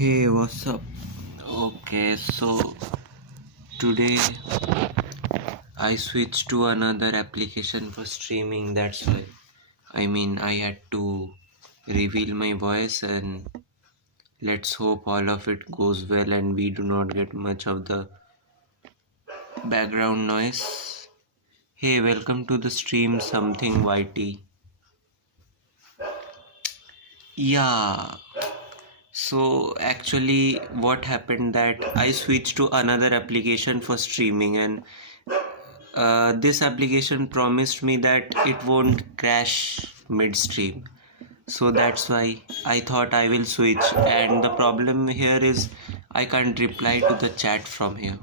Hey, what's up? Okay, so today I switched to another application for streaming. That's why I had to reveal my voice, and let's hope all of it goes well and we do not get much of the background noise. Hey, welcome to the stream something YT. Yeah, so actually what happened that I switched to another application for streaming, and this application promised me that it won't crash midstream, so that's why I thought I will switch. And the problem here is I can't reply to the chat from here,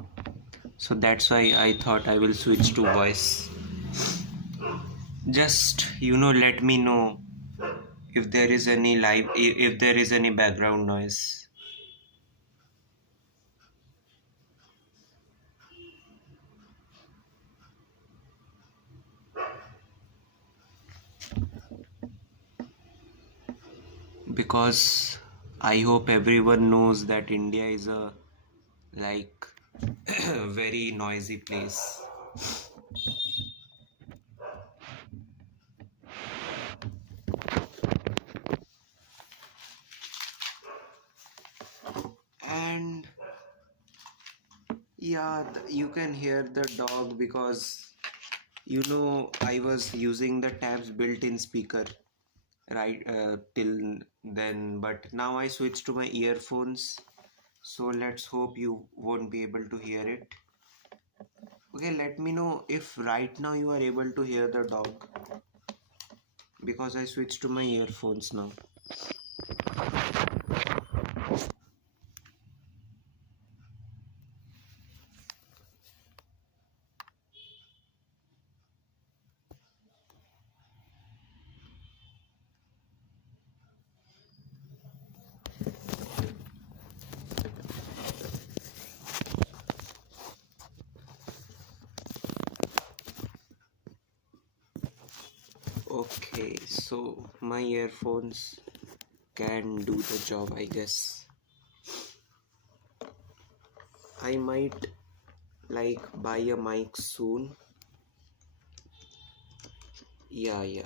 so that's why I thought I will switch to voice. Just let me know if there is any if there is any background noise. Because I hope everyone knows that India is a like very noisy place. And yeah, you can hear the dog because I was using the tabs built-in speaker right till then, but now I switched to my earphones, so let's hope you won't be able to hear it. Okay, let me know if right now you are able to hear the dog, because I switched to my earphones now. Okay, so my earphones can do the job, I guess. I might buy a mic soon. Yeah.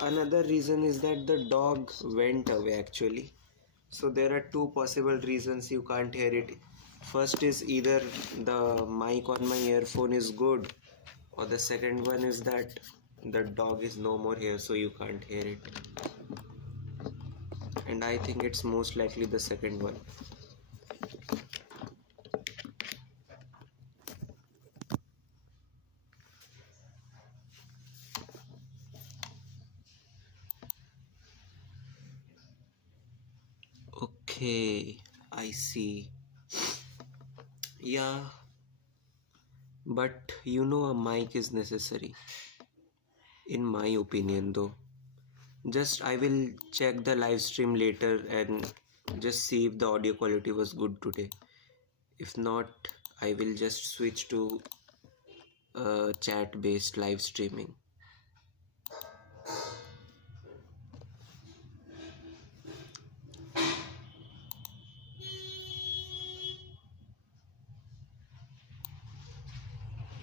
Another reason is that the dog went away actually. So there are two possible reasons you can't hear it. First is either the mic on my earphone is good, or the second one is that the dog is no more here, so you can't hear it. And I think it's most likely the second one. Okay, I see. Yeah, but a mic is necessary, in my opinion, though. Just I will check the live stream later and just see if the audio quality was good today. If not, I will just switch to chat based live streaming.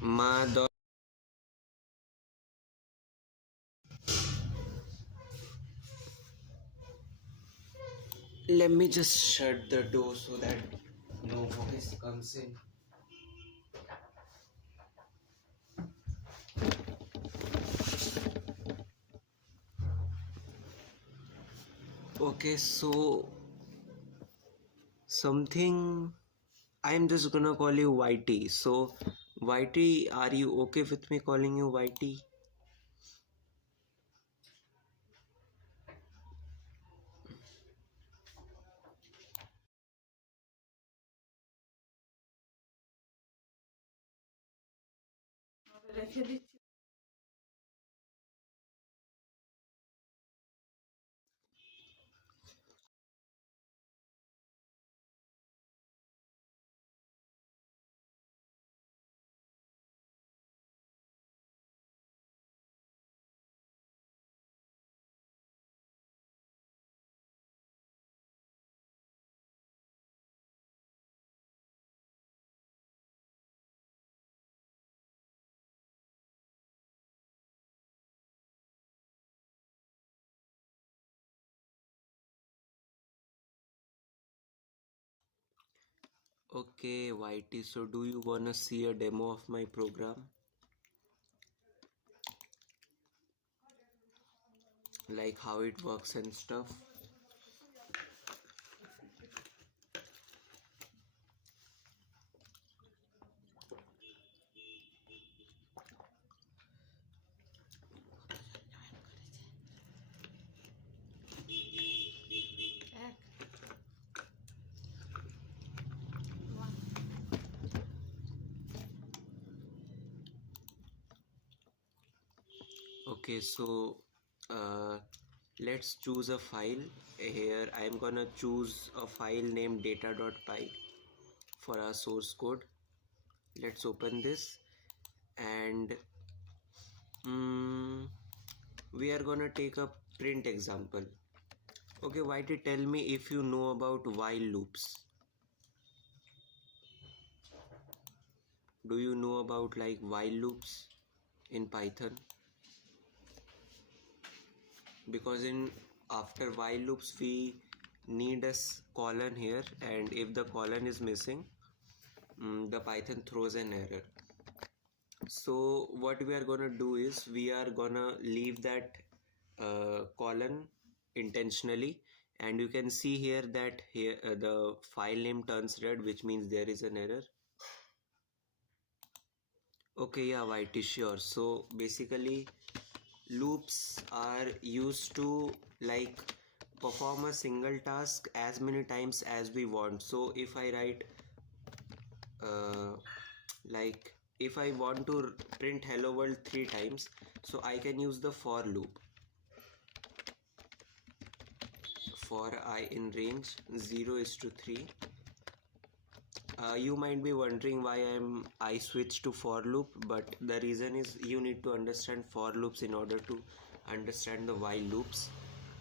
Ma Let me just shut the door so that no voice comes in. Okay, so something, I'm just gonna call you YT. So, YT, are you okay with me calling you YT? Okay, Whitey, so do you wanna see a demo of my program? Like how it works and stuff? Okay, so uh, let's choose a file. Here I'm gonna choose a file named data.py for our source code. Let's open this, and we are gonna take a print example. Okay, Whitey, tell me if you know about while loops. Do you know about like while loops in Python? Because in after while loops we need a colon here, and if the colon is missing, the Python throws an error. So what we are gonna do is we are gonna leave that colon intentionally, and you can see here that here the file name turns red, which means there is an error. Okay, yeah, Whitey, sure. So basically loops are used to like perform a single task as many times as we want. So if I write like if I want to print hello world 3 times, so I can use the for loop. For I in range 0 is to 3. You might be wondering why I switched to for loop, but the reason is you need to understand for loops in order to understand the while loops.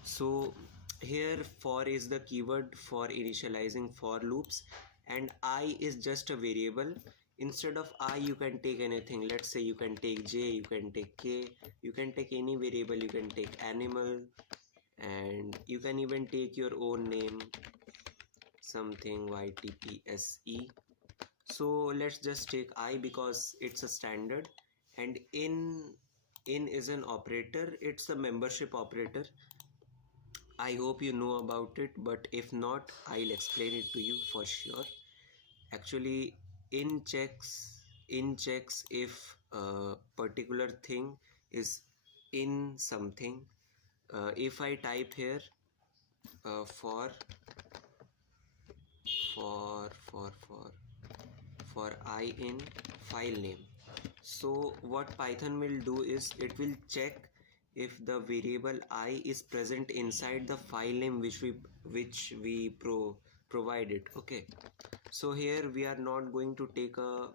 So here for is the keyword for initializing for loops, and I is just a variable. Instead of I you can take anything. Let's say you can take j, you can take k, you can take any variable, you can take animal, and you can even take your own name, something ytpse. So let's just take I because it's a standard, and in is an operator. It's a membership operator. I hope you know about it, but if not, I'll explain it to you for sure. Actually, in checks if a particular thing is in something. If I type here for for I in file name, so what Python will do is it will check if the variable I is present inside the file name which we provided. Okay, so here we are not going to take a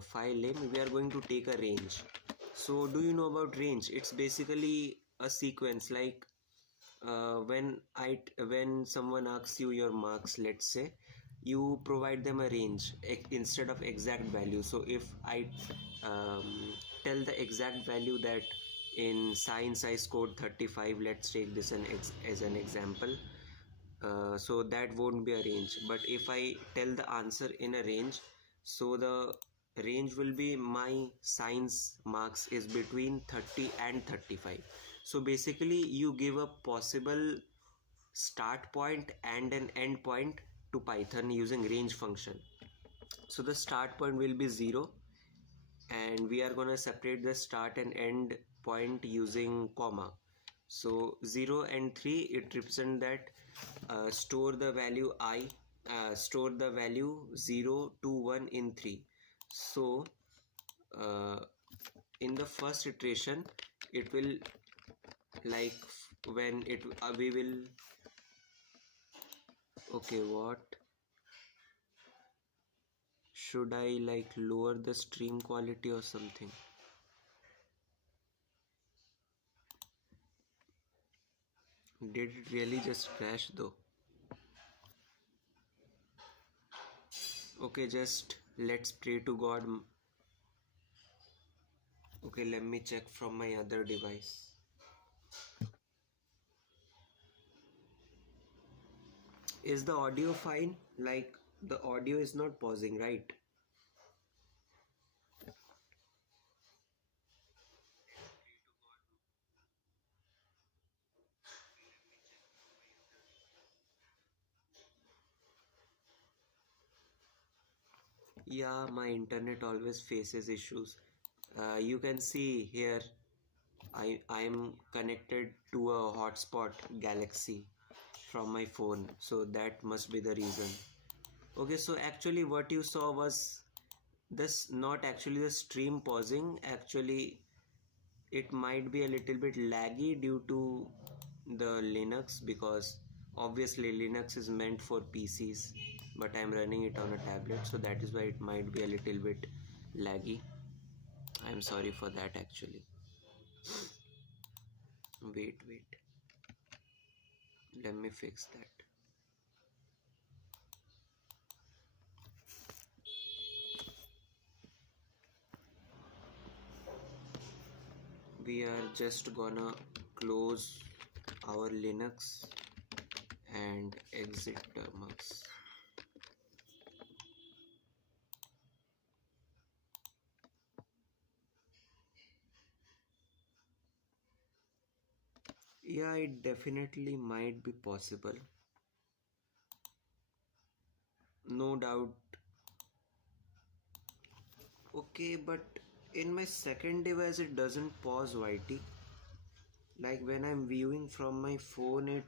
file name, we are going to take a range. So do you know about range? It's basically a sequence. Like when someone asks you your marks, let's say, you provide them a range instead of exact value. So if I tell the exact value that in science I scored 35, let's take this as an example. So that won't be a range. But if I tell the answer in a range, so the range will be my science marks is between 30 and 35. So basically you give a possible start point and an end point to Python using range function. So the start point will be 0, and we are gonna separate the start and end point using comma. So 0 and 3, it represent that store the value I, store the value 0 to 1 in 3. So in the first iteration it will like when it we will okay, what should I like lower the stream quality or something? Did it really just crash though? Okay, just let's pray to God. Okay, let me check from my other device. Is the audio fine? Like The audio is not pausing, right? Yeah, my internet always faces issues. You can see here I'm connected to a hotspot Galaxy from my phone, so that must be the reason. Okay, so actually what you saw was this not actually the stream pausing. Actually, it might be a little bit laggy due to the Linux, because obviously Linux is meant for PCs, but I'm running it on a tablet, so that is why it might be a little bit laggy. I'm sorry for that actually. Wait, let me fix that. We are just gonna close our Linux and exit terminals. Yeah, it definitely might be possible. No doubt. Okay, but in my second device it doesn't pause, YT. Like when I'm viewing from my phone, it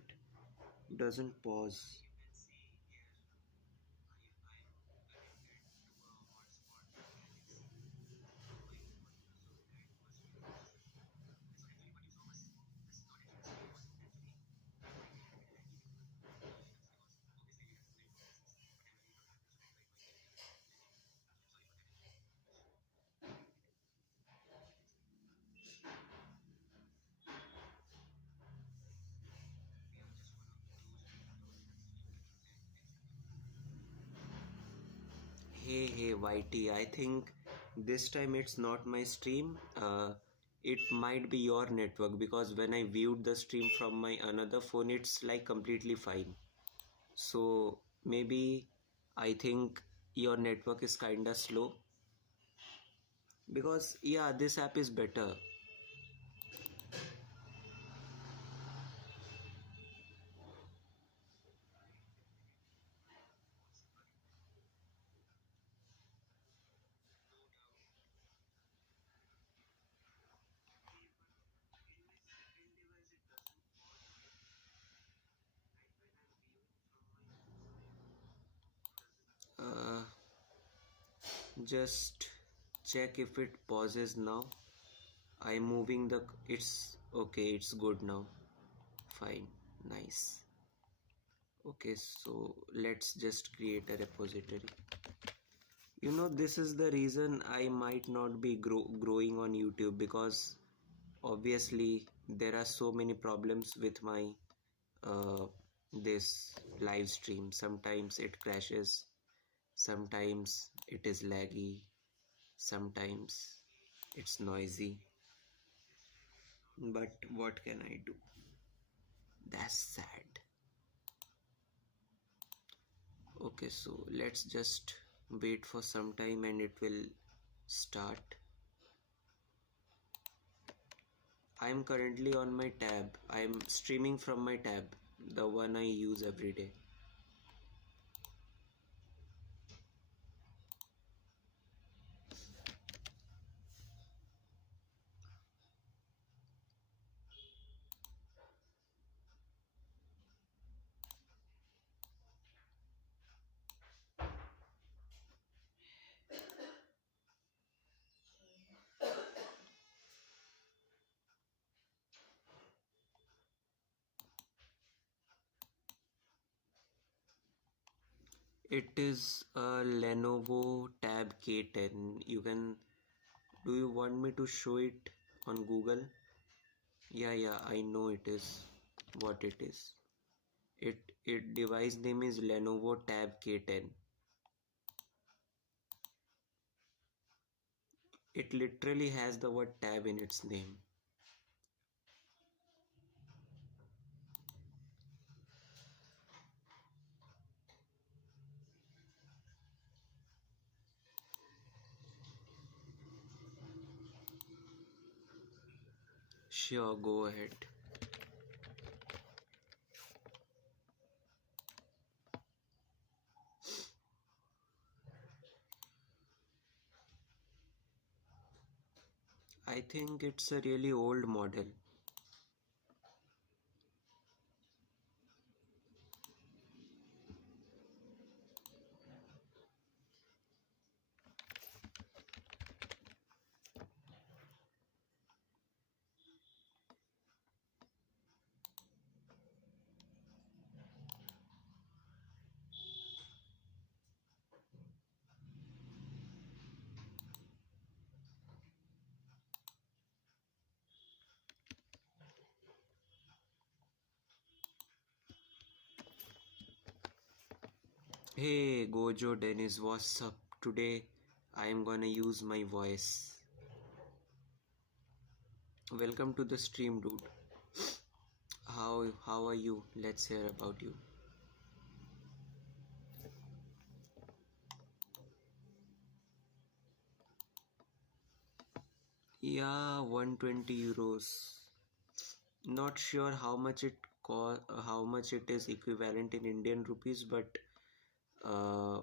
doesn't pause. Hey, YT, I think this time it's not my stream. It might be your network, because when I viewed the stream from my another phone, it's like completely fine. So maybe I think your network is kinda slow, because yeah, this app is better. Uh, just check if it pauses now. I'm moving the. It's okay, it's good now. Fine, nice. Okay, so let's just create a repository. This is the reason I might not be growing on YouTube, because obviously there are so many problems with my uh, this live stream. Sometimes it crashes, sometimes it is laggy, sometimes it's noisy. But what can I do? That's sad. Okay, so let's just wait for some time and it will start. I'm currently on my tab. I'm streaming from my tab, the one I use every day. It is a Lenovo Tab K10. Do you want me to show it on Google? Yeah, I know it is what it is. It device name is Lenovo Tab K10. It literally has the word tab in its name. Sure, go ahead. I think it's a really old model. Hey Gojo Dennis, what's up? Today I am gonna use my voice. Welcome to the stream, dude. How are you? Let's hear about you. Yeah, 120 euros. Not sure how much it is equivalent in Indian rupees, but uh,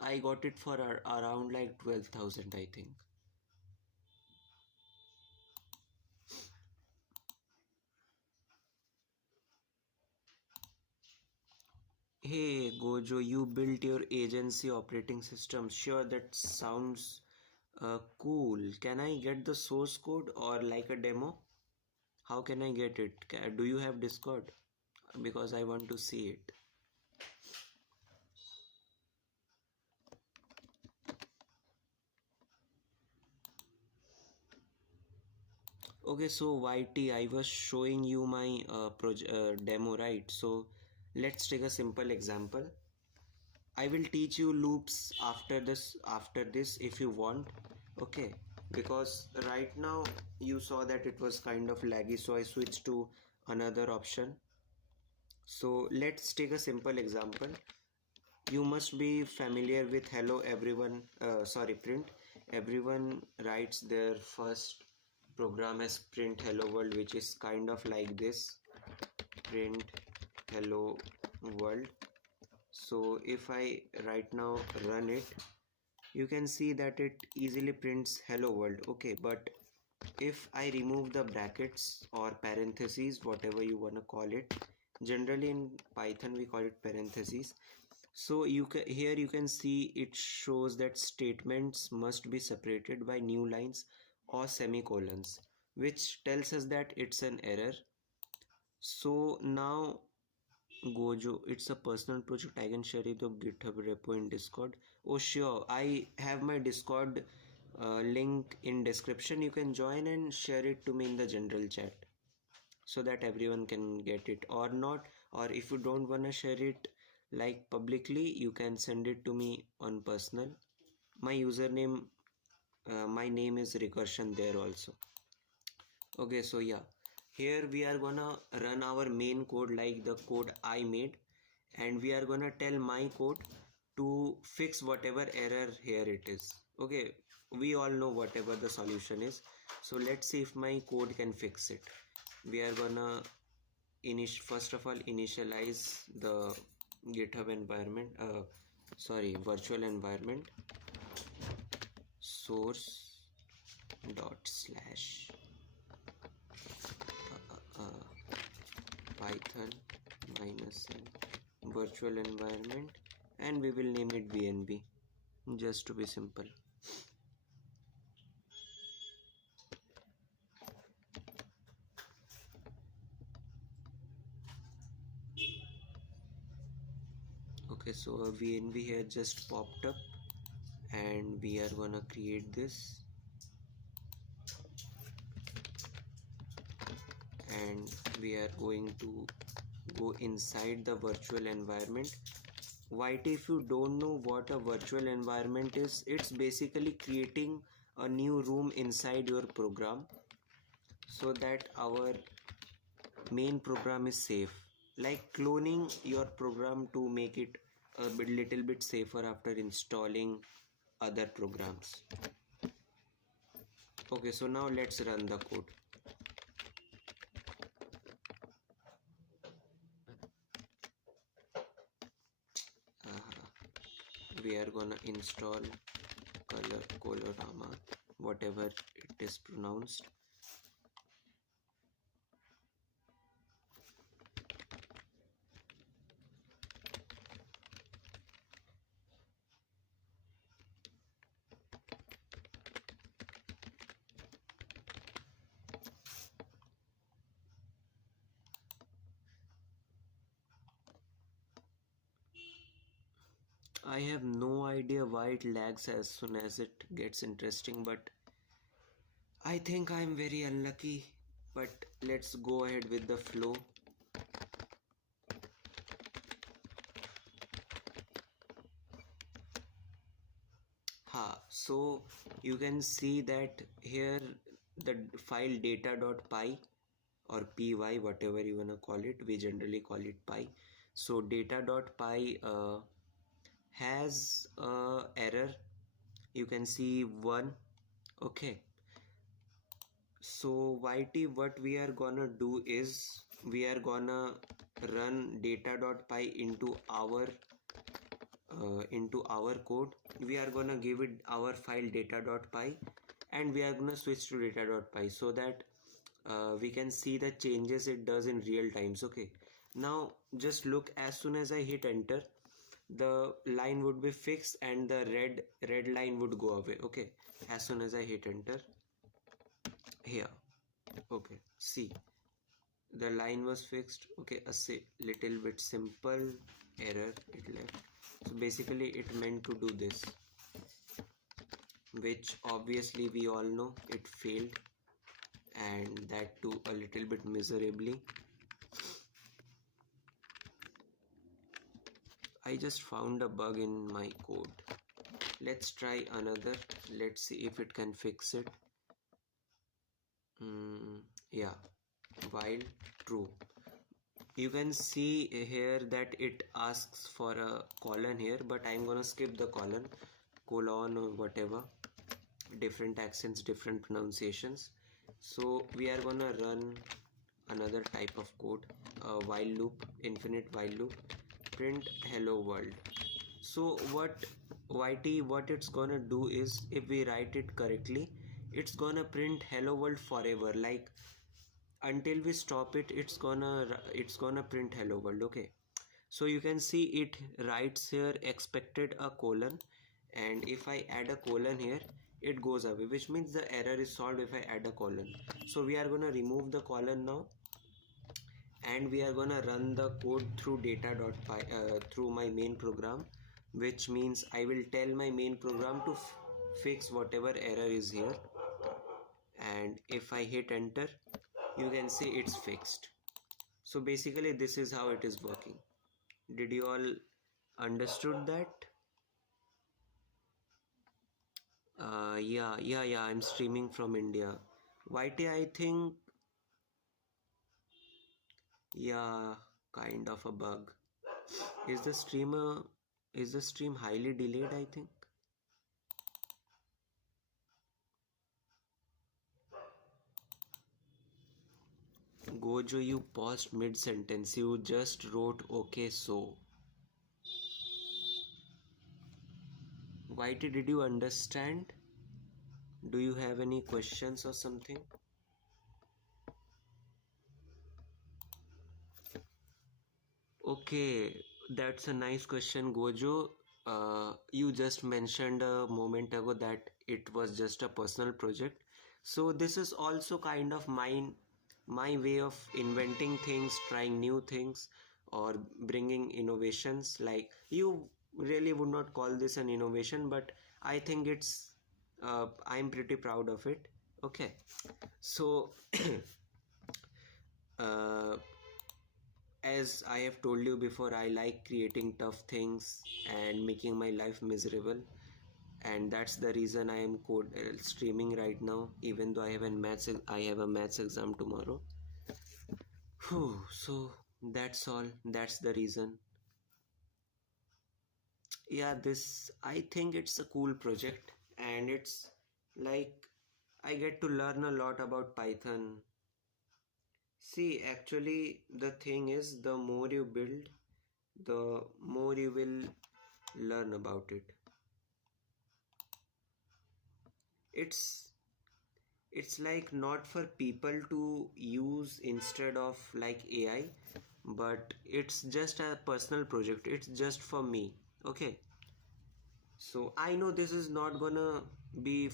I got it for around like 12,000, I think. Hey Gojo, you built your agency operating system. Sure, that sounds cool. Can I get the source code or like a demo? How can I get it? Do you have Discord? Because I want to see it. Okay, so YT, I was showing you my demo, right? So let's take a simple example. I will teach you loops after this if you want. Okay, because right now you saw that it was kind of laggy, so I switched to another option. So let's take a simple example. You must be familiar with hello everyone, print. Everyone writes their first program as print hello world, which is kind of like this, print hello world. So if I right now run it, you can see that it easily prints hello world. Okay, but if I remove the brackets or parentheses, whatever you want to call it, generally in Python we call it parentheses. So here you can see it shows that statements must be separated by new lines or semicolons, which tells us that it's an error. So now Gojo, it's a personal project. I can share it on GitHub repo in Discord. Oh sure, I have my Discord link in description. You can join and share it to me in the general chat so that everyone can get it or not. Or if you don't wanna share it like publicly, you can send it to me on personal. My username, my name is Recursion there also. Okay, so yeah, here we are gonna run our main code like the code I made, and we are gonna tell my code to fix whatever error here it is. Okay, we all know whatever the solution is, so let's see if my code can fix it. We are gonna first of all initialize the GitHub environment, virtual environment, source dot slash python -n virtual environment, and we will name it VNB just to be simple. Okay, so a VNB here just popped up, and we are gonna create this, and we are going to go inside the virtual environment. YT, if you don't know what a virtual environment is, it's basically creating a new room inside your program so that our main program is safe, like cloning your program to make it a little bit safer after installing other programs. Okay, so now let's run the code. We are gonna install colorama, whatever it is pronounced. I have no idea why it lags as soon as it gets interesting, but I think I'm very unlucky. But let's go ahead with the flow. So you can see that here the file data.py or py, whatever you wanna call it, we generally call it py. So data.py has a error. You can see 1. Okay, so YT, what we are gonna do is we are gonna run data.py into our code. We are gonna give it our file data.py and we are gonna switch to data.py so that we can see the changes it does in real times. Okay, now just look, as soon as I hit enter, the line would be fixed and the red line would go away. Okay, as soon as I hit enter here, okay, see, the line was fixed. Okay, a little bit simple error it left. So basically it meant to do this, which obviously we all know it failed, and that too a little bit miserably. I just found a bug in my code. Let's try another. Let's see if it can fix it. Yeah, while true. You can see here that it asks for a colon here, but I'm gonna skip the colon, colon or whatever, different accents, different pronunciations. So we are gonna run another type of code, a while loop, infinite while loop, print hello world. So what it's gonna do is, if we write it correctly, it's gonna print hello world forever, like until we stop it, it's gonna print hello world. Okay, so you can see it writes here expected a colon, and if I add a colon here, it goes away, which means the error is solved if I add a colon. So we are gonna remove the colon now, and we are gonna run the code through data.py through my main program, which means I will tell my main program to fix whatever error is here, and if I hit enter, you can see it's fixed. So basically this is how it is working. Did you all understood that? Yeah, I'm streaming from India. YT, I think, yeah, kind of a bug. Is the streamer, is the stream highly delayed, I think? Gojo, you paused mid-sentence. You just wrote okay, so. YT, did you understand? Do you have any questions or something? Okay, that's a nice question, Gojo. You just mentioned a moment ago that it was just a personal project. So this is also kind of my way of inventing things, trying new things, or bringing innovations. Like, you really would not call this an innovation, but I think I'm pretty proud of it. Okay, so uh, as I have told you before, I like creating tough things and making my life miserable, and that's the reason I am streaming right now. Even though I have a maths exam tomorrow. Whew, so that's all. That's the reason. Yeah, this, I think it's a cool project, and it's like, I get to learn a lot about Python. See, actually, the thing is, the more you build, the more you will learn about it. It's it's like not for people to use instead of like AI, but it's just a personal project. It's just for me. Okay. So I know this is not gonna be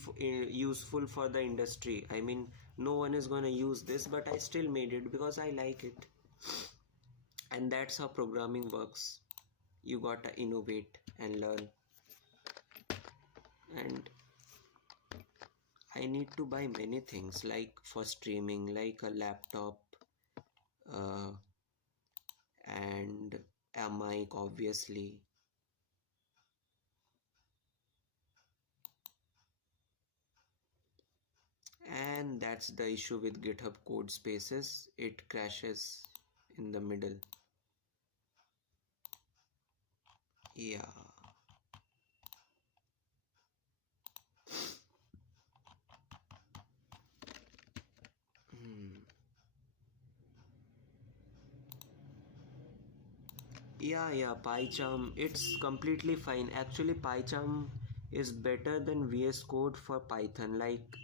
useful for the industry. I mean, no one is gonna use this, but I still made it because I like it. And that's how programming works. You gotta innovate and learn. And I need to buy many things like for streaming, like a laptop, uh, and a mic, obviously. And that's the issue with GitHub code spaces. It crashes in the middle. Yeah. Yeah, PyCharm, it's completely fine. Actually, PyCharm is better than VS Code for Python. Like,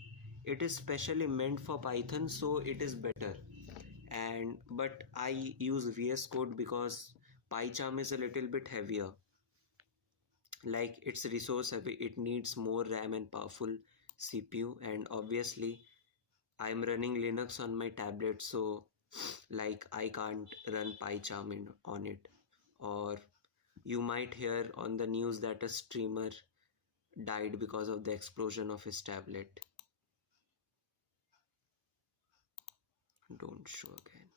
it is specially meant for Python, so it is better. And but I use VS Code because PyCharm is a little bit heavier. Like, it's resource heavy. It needs more RAM and powerful CPU, and obviously, I'm running Linux on my tablet, so like I can't run PyCharm on it. Or you might hear on the news that a streamer died because of the explosion of his tablet. Don't show again.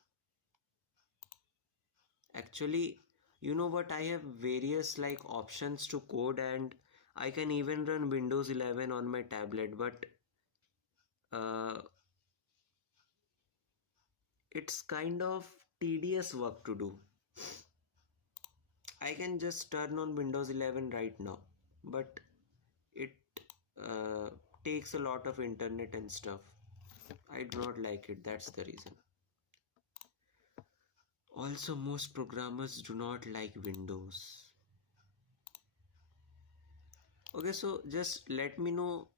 Actually, you know what? I have various like options to code, and I can even run Windows 11 on my tablet, but uh, it's kind of tedious work to do. I can just turn on Windows 11 right now, but it uh, takes a lot of internet and stuff. I do not like it, that's the reason. Also, most programmers do not like Windows. Okay, so just let me know.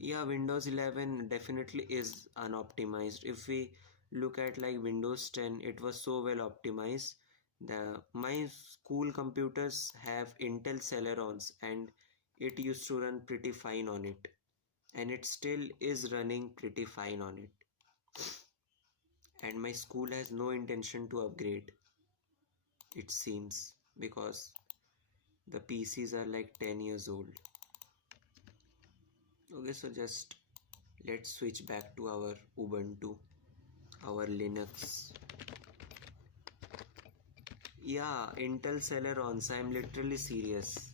Yeah, Windows 11 definitely is unoptimized. If we look at like Windows 10, it was so well optimized. My school computers have Intel Celerons, and it used to run pretty fine on it. And it still is running pretty fine on it. And my school has no intention to upgrade, it seems, because the PCs are like 10 years old. Okay, so just let's switch back to our Ubuntu, our Linux. Yeah, Intel Celerons, I'm literally serious.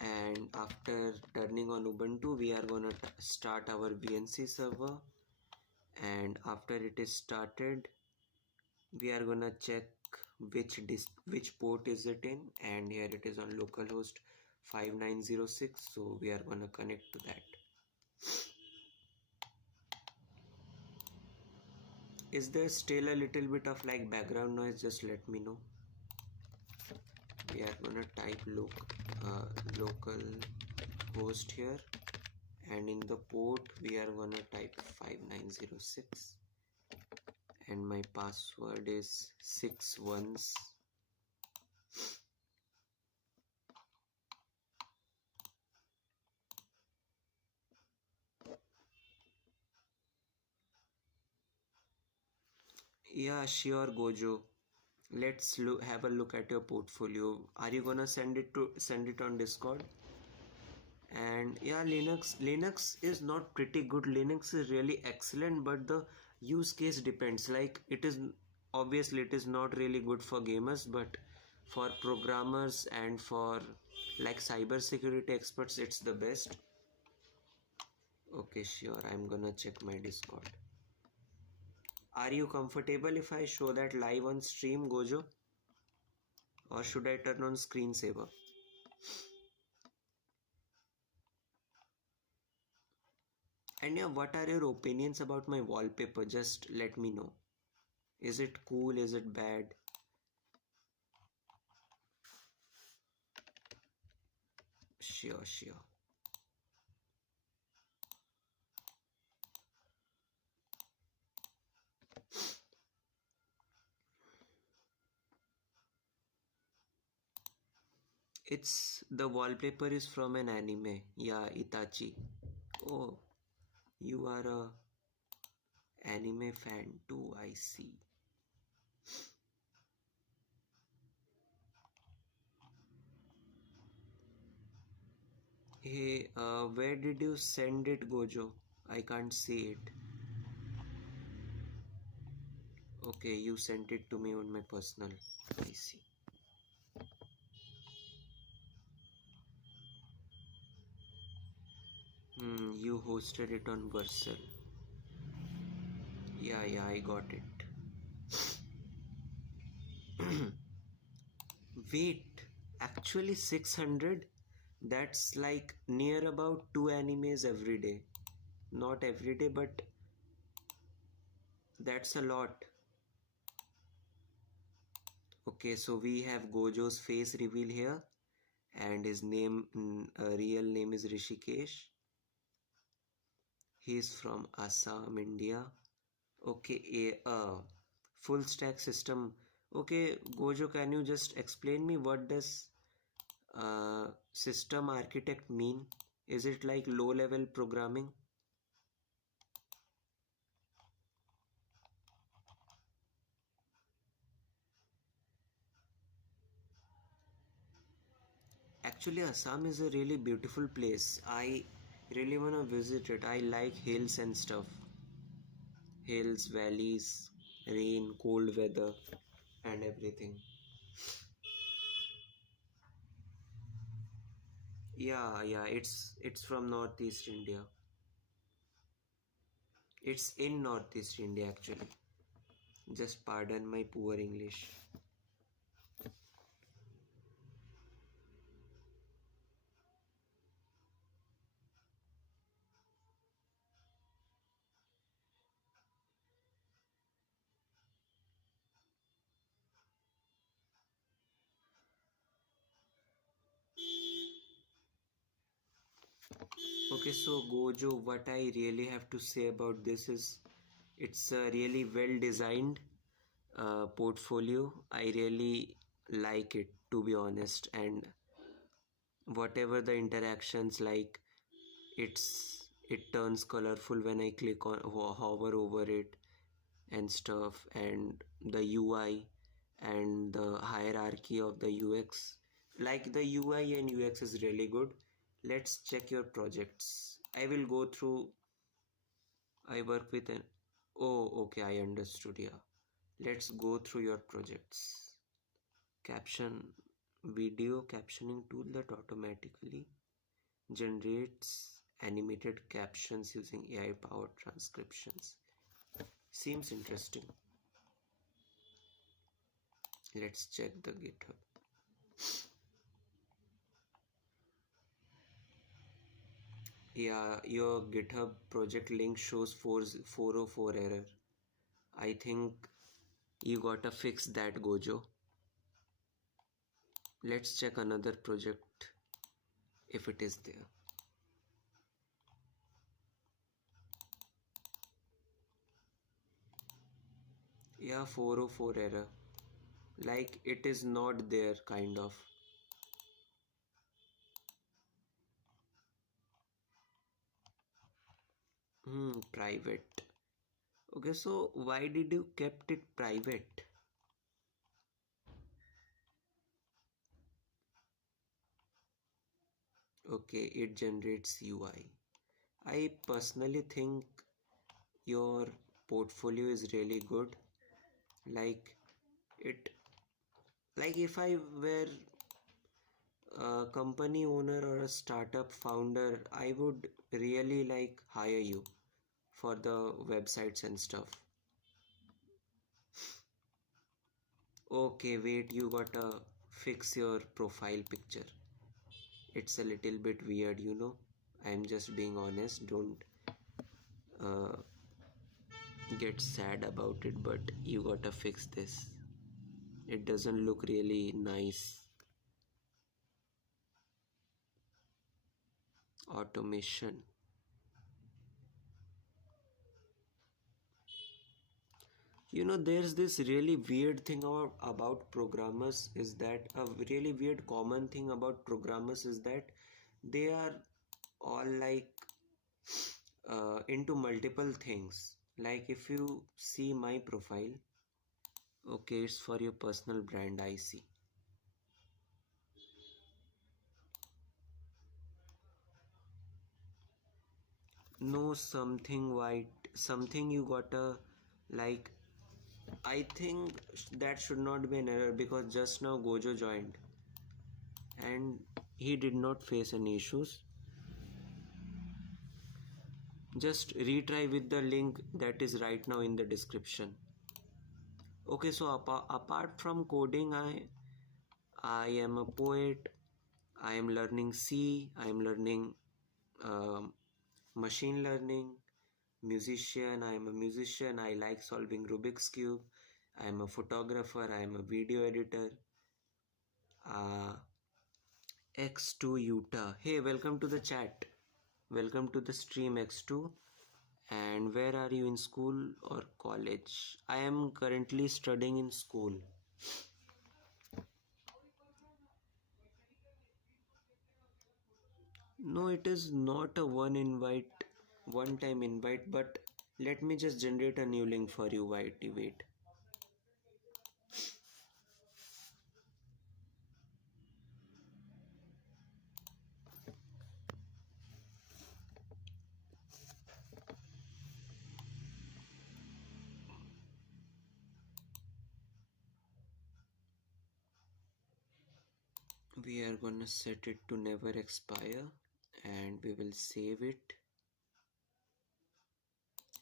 And after turning on Ubuntu, we are gonna start our VNC server. And after it is started, we are gonna check which port is it in, and here it is on localhost 5906, so we are gonna connect to that. Is there still a little bit of like background noise? Just let me know. We are gonna type local host here, and in the port we are gonna type 5906, and my password is 6 1s. Yeah, sure, Gojo. Let's have a look at your portfolio. Are you gonna send it on Discord? And yeah, Linux is not pretty good. Linux is really excellent, but the use case depends. Like, it is obviously it is not really good for gamers, but for programmers and for like cyber security experts, it's the best. Okay, sure, I'm gonna check my Discord. Are you comfortable if I show that live on stream, Gojo? or should I turn on screensaver? And yeah, what are your opinions about my wallpaper? Just let me know. Is it cool? Is it bad? Sure, sure. It's the wallpaper is from an anime. Yeah, Itachi. Oh, you are a anime fan too, I see. Hey, where did you send it, Gojo? I can't see it. Okay, you sent it to me on my personal. I see. You hosted it on Vercel. Yeah, I got it. Wait, actually 600? That's like near about 2 animes every day. Not every day, but that's a lot. Okay, so we have Gojo's face reveal here, and his name, real name is Rishikesh. He's from Assam, India. Okay, full stack system. Okay, Gojo, can you just explain me what does system architect mean? Is it like low level programming? Actually, Assam is a really beautiful place. I really want to visit it. I like hills and stuff. Hills, valleys, rain, cold weather, and everything. Yeah, it's from Northeast India. It's in Northeast India actually. Just pardon my poor English. Okay, so Gojo, what I really have to say about this is it's a really well designed portfolio. I really like it, to be honest, and whatever the interactions, like it turns colorful when I click on hover over it and stuff, and the UI and the hierarchy of the UX, like the UI and UX is really good. Let's check your projects. I will go through. I work with an Oh, okay, I understood. Yeah, let's go through your projects. Caption video captioning tool that automatically generates animated captions using AI powered transcriptions. Seems interesting. Let's check the GitHub. Yeah, your GitHub project link shows 404 error. I think you gotta fix that, Gojo. Let's check another project if it is there. Yeah, 404 error. Like it is not there, kind of. Private. Okay, so why did you kept it private? Okay, it generates UI. I personally think your portfolio is really good. Like it, like if I were a company owner or a startup founder, I would really like hire you for the websites and stuff. Okay, wait, you got a fix your profile picture. It's a little bit weird, you know. I'm just being honest. Don't uh, get sad about it, but you gotta fix this. It doesn't look really nice. Automation. You know, there's this really weird thing about programmers is that a really weird common thing about programmers is that they are all like into multiple things. Like if you see my profile, okay, it's for your personal brand, I see. No, something white, something you gotta like. I think that should not be an error because just now Gojo joined and he did not face any issues. Just retry with the link that is right now in the description. Okay, so apart from coding, I am a poet. I am learning C. I am learning um, machine learning. Musician. I am a musician. I like solving Rubik's cube. I am a photographer. I am a video editor. Uh, X2 Utah. Hey, welcome to the chat. Welcome to the stream X2. And where are you, in school or college? I am currently studying in school. No, it is not a one time invite, but let me just generate a new link for you. Wait. We are gonna set it to never expire and we will save it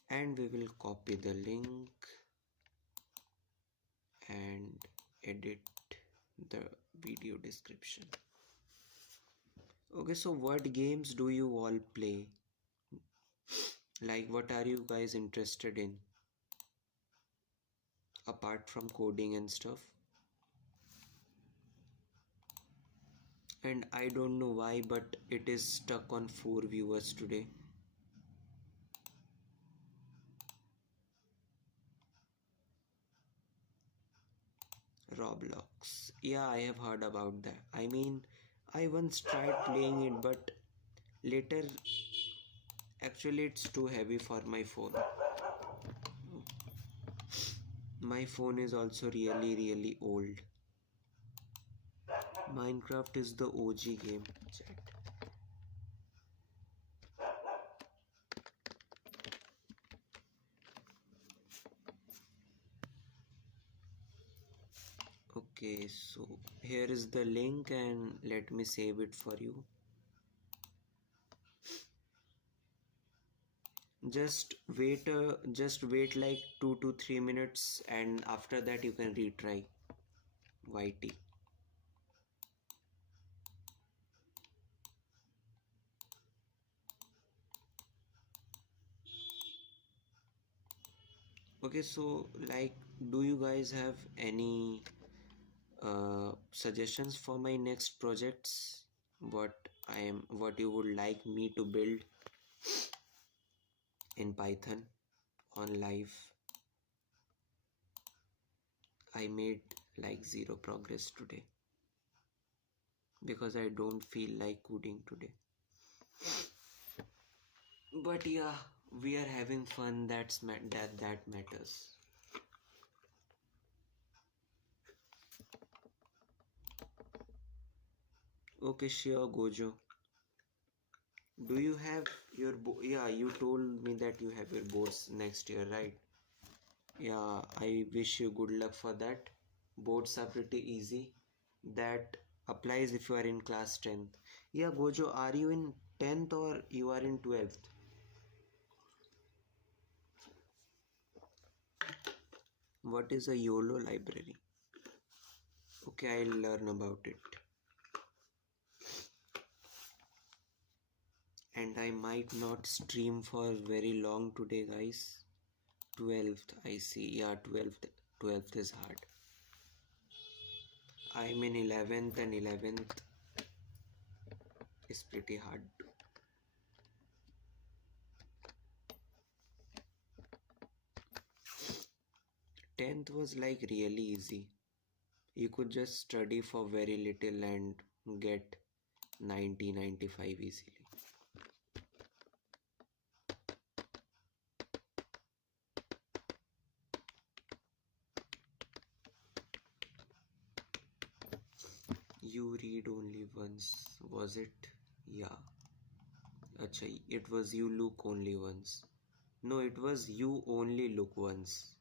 and we will copy the link and edit the video description. Okay, so what games do you all play? Like, what are you guys interested in apart from coding and stuff? And I don't know why, but it is stuck on 4 viewers today. Roblox. Yeah, I have heard about that. I mean, I once tried playing it, but later, actually, it's too heavy for my phone. My phone is also really old. Minecraft is the OG game. Chat. Okay, so here is the link and let me save it for you. Just wait like 2 to 3 minutes and after that you can retry YT. Okay, so like, do you guys have any suggestions for my next projects? What you would like me to build in Python on live? I made like zero progress today because I don't feel like coding today. But yeah, we are having fun. That matters. Okay, sure, Gojo. Do you have your yeah? You told me that you have your boards next year, right? Yeah, I wish you good luck for that. Boards are pretty easy. That applies if you are in class 10th. Yeah, Gojo, are you in 10th or you are in 12th? What is a YOLO library? Okay, I'll learn about it. And I might not stream for very long today, guys. 12th, I see. Yeah, 12th is hard. I'm in 11th, and 11th is pretty hard. 10th was like really easy. You could just study for very little and get 90, 95 easily. You read only once, was it? Yeah. Acha, it was you look only once. No, it was you only look once.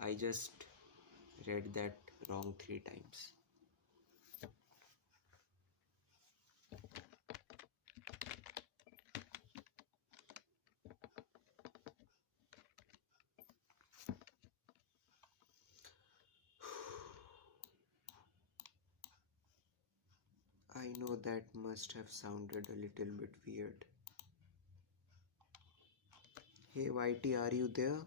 I just read that wrong 3 times. I know that must have sounded a little bit weird. Hey Whitey, are you there?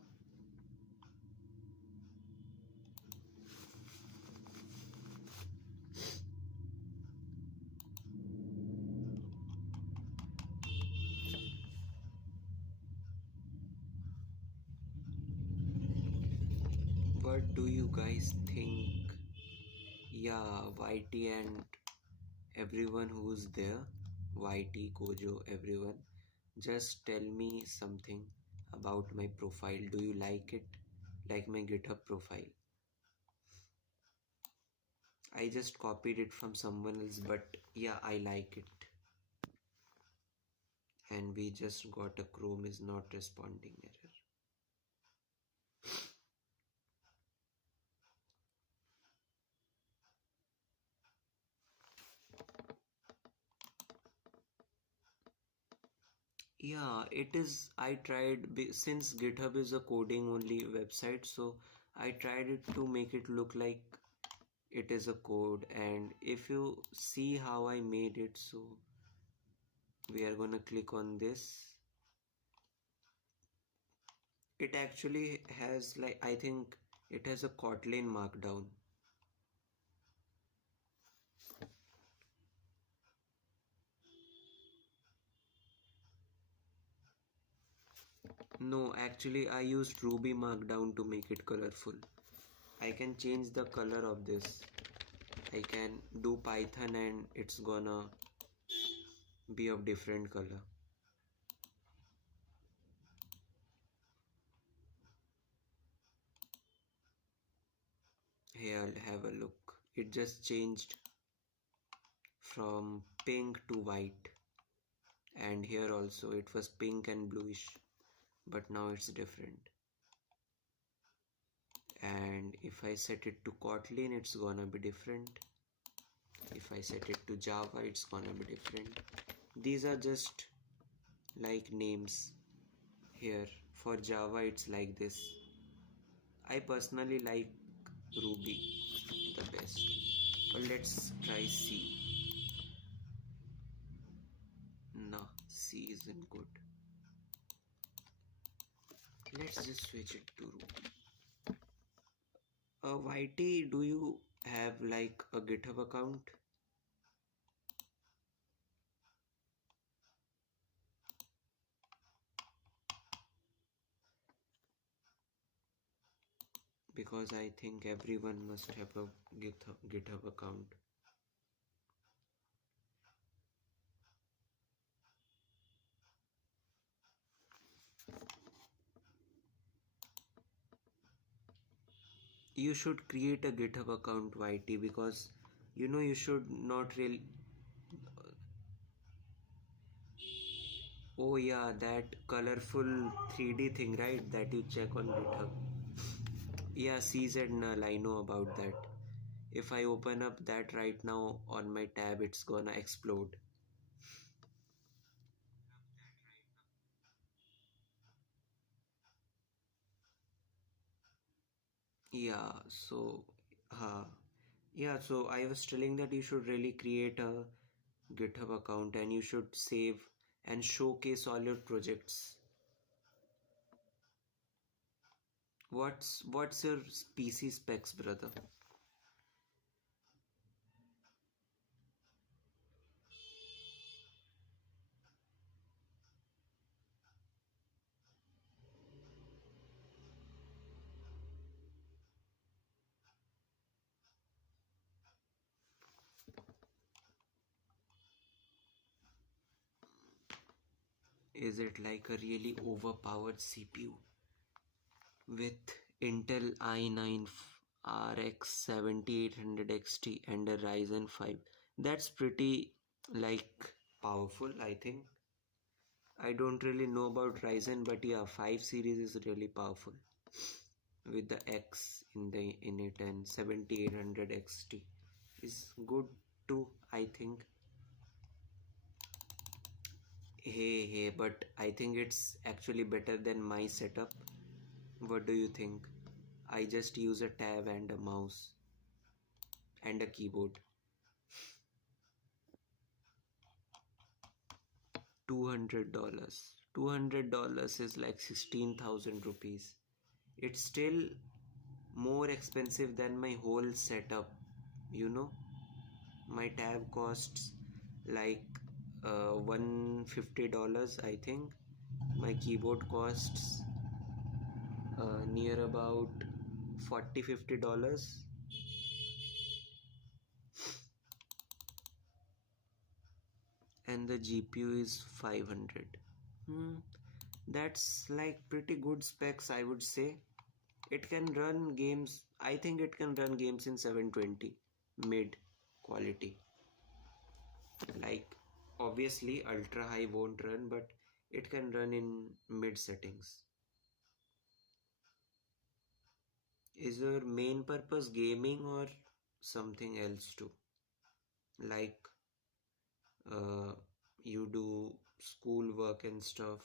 What do you guys think? Yeah, Whitey and everyone who's there, Whitey, Kojo, everyone, just tell me something about my profile. Do you like it? Like my GitHub profile? I just copied it from someone else, but yeah, I like it. And we just got a Chrome is not responding error. Yeah, it is. I tried since GitHub is a coding only website, so I tried it to make it look like it is a code. And if you see how I made it, so we are gonna click on this. It actually has, like, I think it has a Kotlin markdown. No, actually I used Ruby markdown to make it colorful. I can change the color of this. I can do Python and it's gonna be of different color. Here, I'll have a look. It just changed from pink to white. And here also it was pink and bluish, but now it's different. And if I set it to Kotlin, it's gonna be different. If I set it to Java, it's gonna be different. These are just like names. Here for Java, it's like this. I personally like Ruby the best. But let's try C. No, C isn't good. Let's just switch it to Ruby. Whitey, do you have like a GitHub account? Because I think everyone must have a GitHub account. You should create a GitHub account, Whitey, because you should not really. Oh yeah, that colorful 3D thing, right? That you check on GitHub. Yeah, CZ null, I know about that. If I open up that right now on my tab, it's gonna explode. Yeah, so, uh, Yeah, so I was telling that you should really create a GitHub account and you should save and showcase all your projects. What's your PC specs, brother? Is it like a really overpowered CPU with Intel i9 RX 7800 XT and a Ryzen 5? That's pretty like powerful, I think. I don't really know about Ryzen, but yeah, 5 series is really powerful with the X in it, and 7800 XT is good too, I think. Hey, but I think it's actually better than my setup. What do you think? I just use a tab and a mouse and a keyboard. $200. $200 is like 16,000 rupees. It's still more expensive than my whole setup. You know, my tab costs like $150, I think. My keyboard costs near about $40-50, and the GPU is 500. That's like pretty good specs, I would say. It can run games. I think it can run games in 720 mid quality. Like, obviously ultra high won't run, but it can run in mid settings. Is your main purpose gaming or something else too? Like, uh, you do school work and stuff.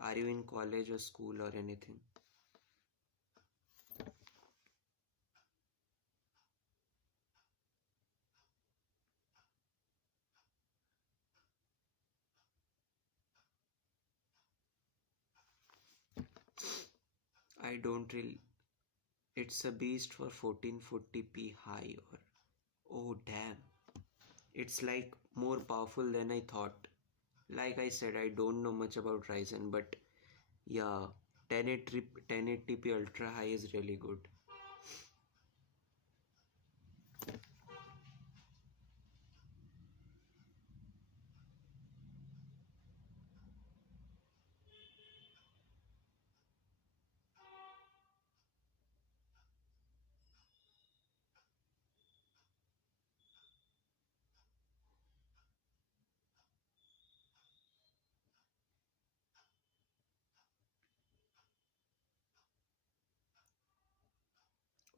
Are you in college or school or anything? I don't really. It's a beast for 1440p high, or oh damn. It's like more powerful than I thought. Like I said, I don't know much about Ryzen, but yeah, 1080p ultra high is really good.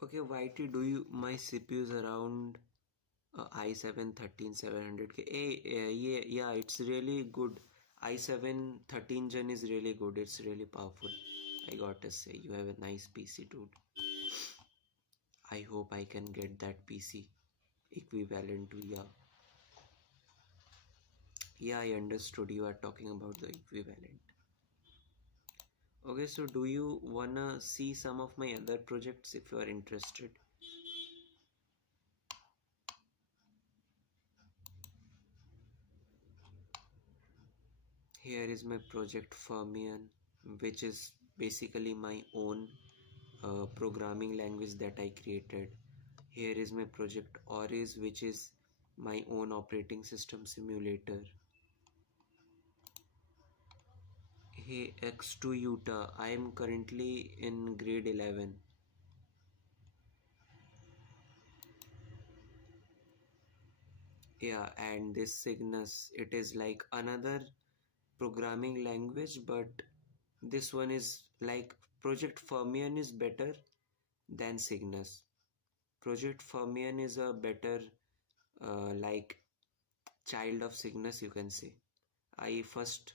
Okay, YT, do you? My CPU is around i7 13700K. Hey, yeah, it's really good. i7 13 gen is really good. It's really powerful. I gotta say, you have a nice PC, dude. I hope I can get that PC equivalent to, yeah. Yeah, I understood you are talking about the equivalent. Okay, so do you wanna see some of my other projects if you are interested? Here is my project Fermion, which is basically my own programming language that I created. Here is my project Oris, which is my own operating system simulator. Hey X2 Utah, I am currently in grade 11. Yeah, and this Cygnus, it is like another programming language, but this one is like Project Fermion is better than Cygnus. Project Fermion is a better like child of Cygnus, you can say. I first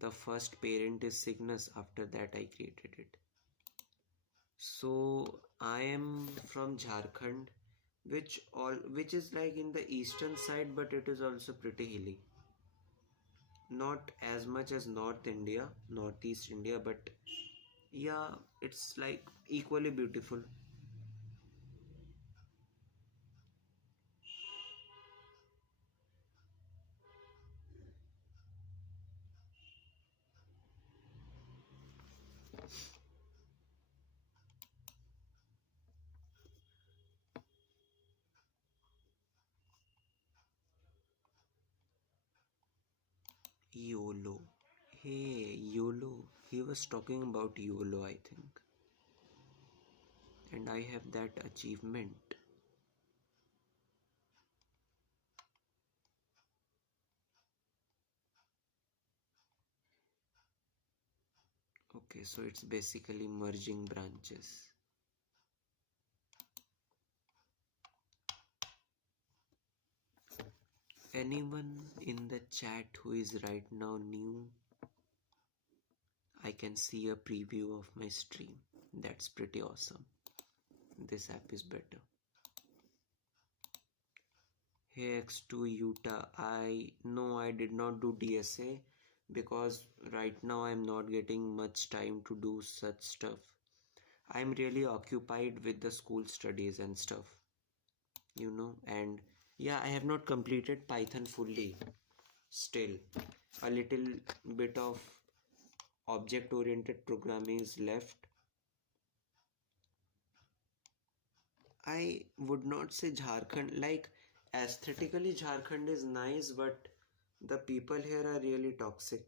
The first parent is Cygnus, after that I created it. So I am from Jharkhand. which is like in the eastern side, but it is also pretty hilly. Not as much as Northeast India, but yeah, it's like equally beautiful. YOLO. Hey, YOLO. He was talking about YOLO, I think. And I have that achievement. Okay, so it's basically merging branches. Anyone in the chat who is right now new, I can see a preview of my stream. That's pretty awesome. This app is better. Hey X2 Utah, I know I did not do DSA because right now I'm not getting much time to do such stuff. I'm really occupied with the school studies and stuff, and yeah, I have not completed Python fully still. A little bit of object oriented programming is left. I would not say Jharkhand, like aesthetically Jharkhand is nice, but the people here are really toxic.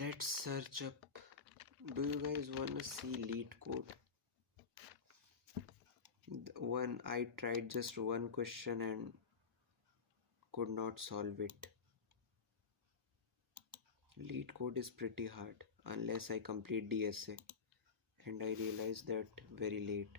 Let's search up. Do you guys wanna see lead code? One I tried just one question and could not solve it. Lead code is pretty hard unless I complete DSA, and I realized that very late.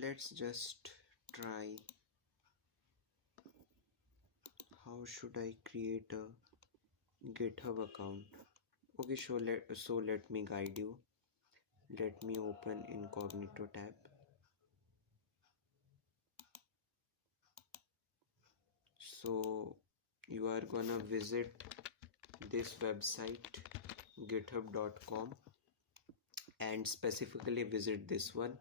Let's just try. How should I create a GitHub account? Okay, so let me guide you. Let me open incognito tab. So you are gonna visit this website github.com and specifically visit this one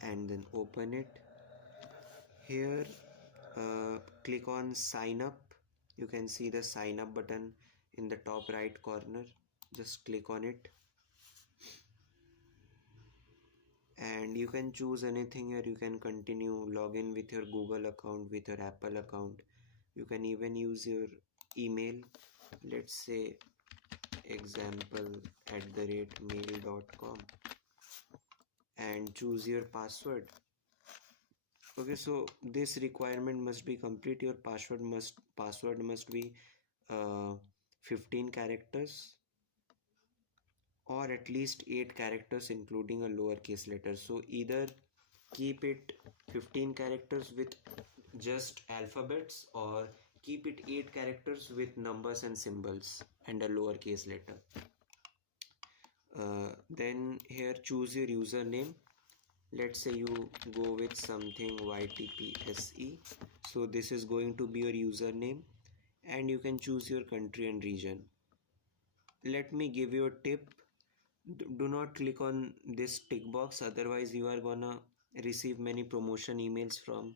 and then open it. Here click on sign up. You can see the sign up button in the top right corner. Just click on it and you can choose anything here. You can continue log in with your Google account, with your Apple account. You can even use your email. Let's say example@mail.com and choose your password. Okay, so this requirement must be complete. Your password must be 15 characters or at least 8 characters including a lowercase letter. So either keep it 15 characters with just alphabets or keep it 8 characters with numbers and symbols and a lowercase letter. Then here choose your username. Let's say you go with something YTPSE. So this is going to be your username and you can choose your country and region. Let me give you a tip. Do not click on this tick box, otherwise you are gonna receive many promotion emails from.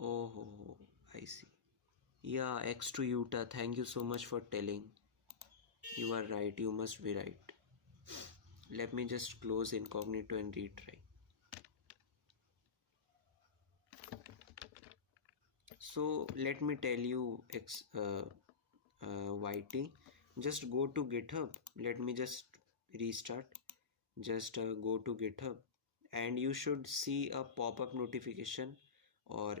Oh, I see. Yeah, X to Utah. Thank you so much for telling. You are right. You must be right. Let me just close incognito and retry. So let me tell you, YT. Just go to GitHub. Let me just restart. Just go to GitHub, and you should see a pop-up notification, or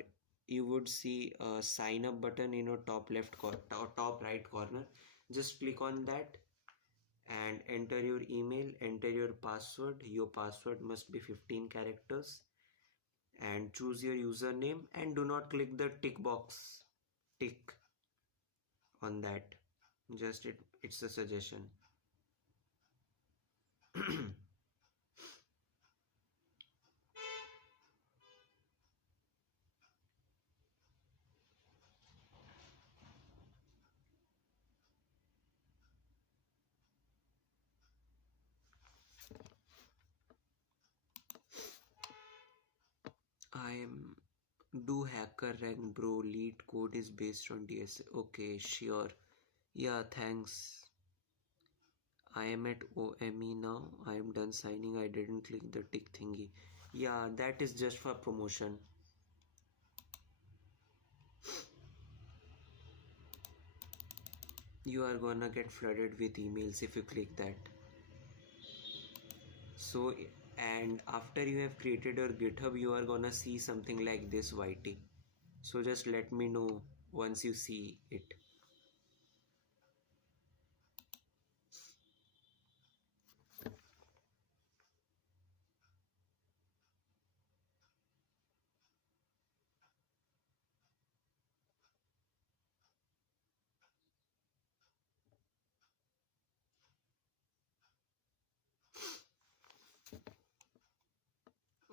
you would see a sign up button in your top right corner. Just click on that and enter your email, enter your password. Your password must be 15 characters, and choose your username, and do not click the tick on that. Just it's a suggestion. I am do hacker rank bro, lead code is based on DSA. Okay, sure. Yeah, thanks. I am at OME now. I am done signing. I didn't click the tick thingy. Yeah, that is just for promotion. You are gonna get flooded with emails if you click that. So, and after you have created your GitHub, you are gonna see something like this, YT. So just let me know once you see it.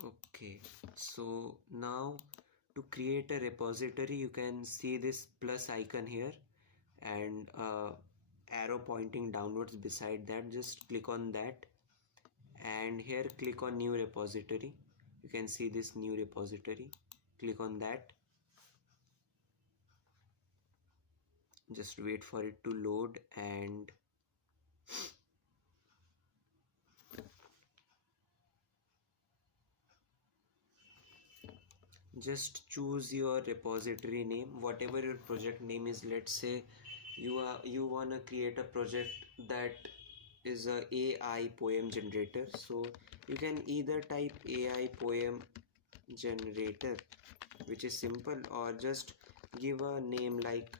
Okay, so now to create a repository, you can see this plus icon here, and arrow pointing downwards beside that. Just click on that, and here click on new repository. You can see this new repository. Click on that. Just wait for it to load, and just choose your repository name, whatever your project name is. Let's say you wanna create a project that is a AI poem generator, so you can either type AI poem generator, which is simple, or just give a name, like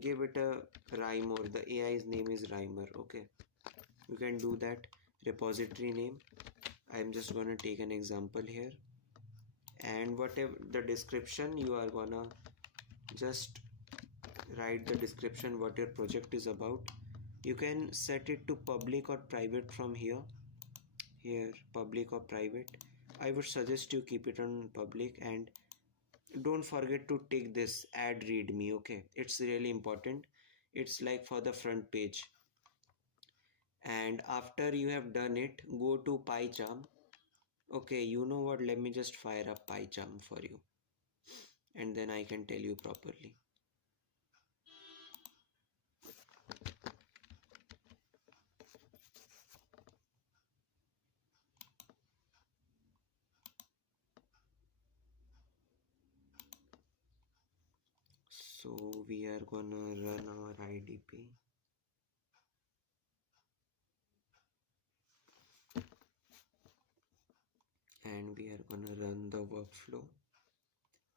give it a rhyme, or the AI's name is rhymer. Okay, you can do that. Repository name, I'm just gonna take an example here, and whatever the description, you are gonna just write the description what your project is about. You can set it to public or private from here public or private. I would suggest you keep it on public, and don't forget to take this add readme. Okay, it's really important. It's like for the front page. And after you have done it, go to PyCharm. Okay, you know what, let me just fire up PyCharm for you, and then I can tell you properly. So we are gonna run our IDP, and we are gonna run the workflow.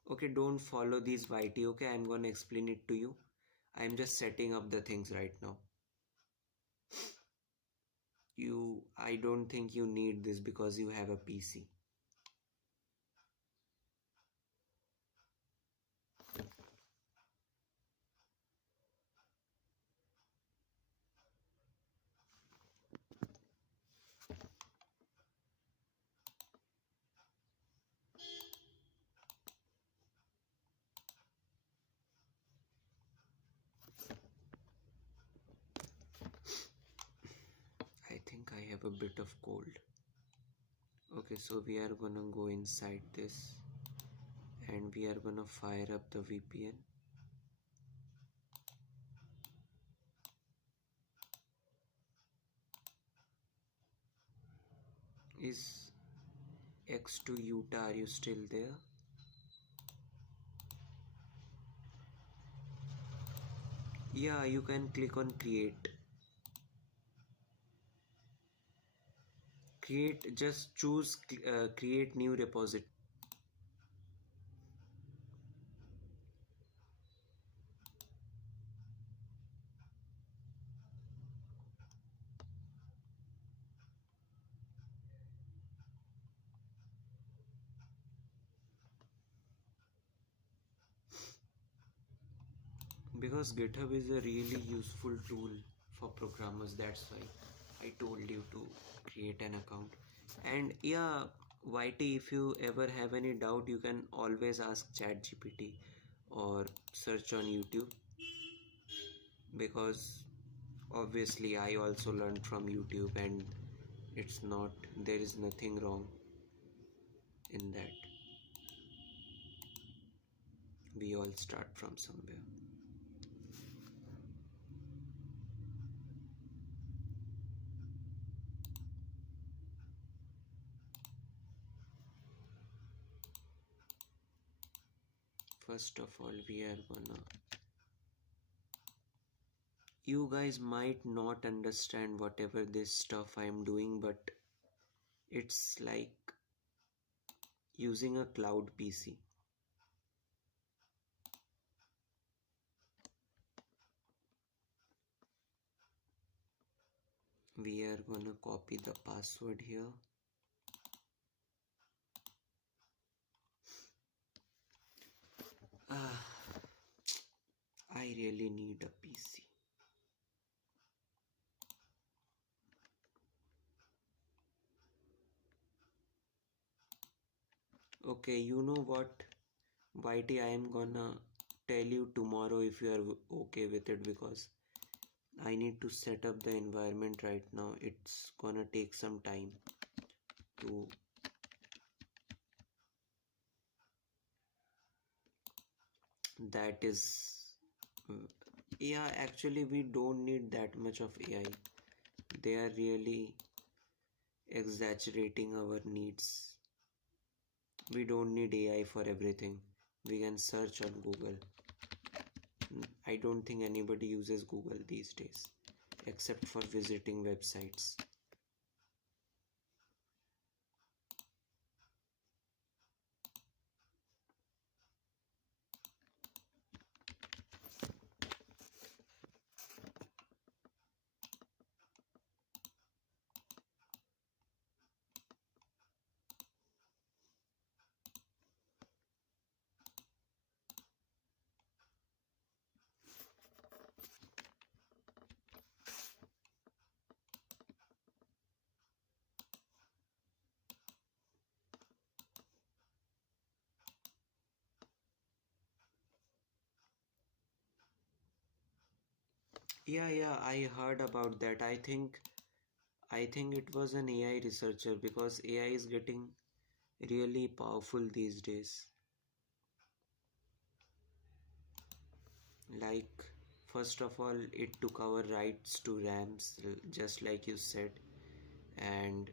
Okay, don't follow these YT. Okay, I'm gonna explain it to you. I'm just setting up the things right now. I don't think you need this because you have a PC. I think I have a bit of cold. Okay, so we are gonna go inside this, and we are gonna fire up the VPN. Is X to Utah, are you still there? Yeah, you can click on create. Just choose create new repository. Because GitHub is a really useful tool for programmers, that's why I told you to create an account. And yeah, YT, if you ever have any doubt, you can always ask ChatGPT or search on YouTube, because obviously I also learned from YouTube, and there is nothing wrong in that. We all start from somewhere. First of all, we are gonna, you guys might not understand whatever this stuff I'm doing, but it's like using a cloud PC. We are gonna copy the password here. I really need a PC. Okay, you know what, YT, I am gonna tell you tomorrow if you are okay with it, because I need to set up the environment right now. It's gonna take some time to. That is. Yeah, actually, we don't need that much of AI. They are really exaggerating our needs. We don't need AI for everything. We can search on Google. I don't think anybody uses Google these days, except for visiting websites. Yeah, I heard about that. I think it was an AI researcher, because AI is getting really powerful these days. Like, first of all, it took our rights to RAMs, just like you said, and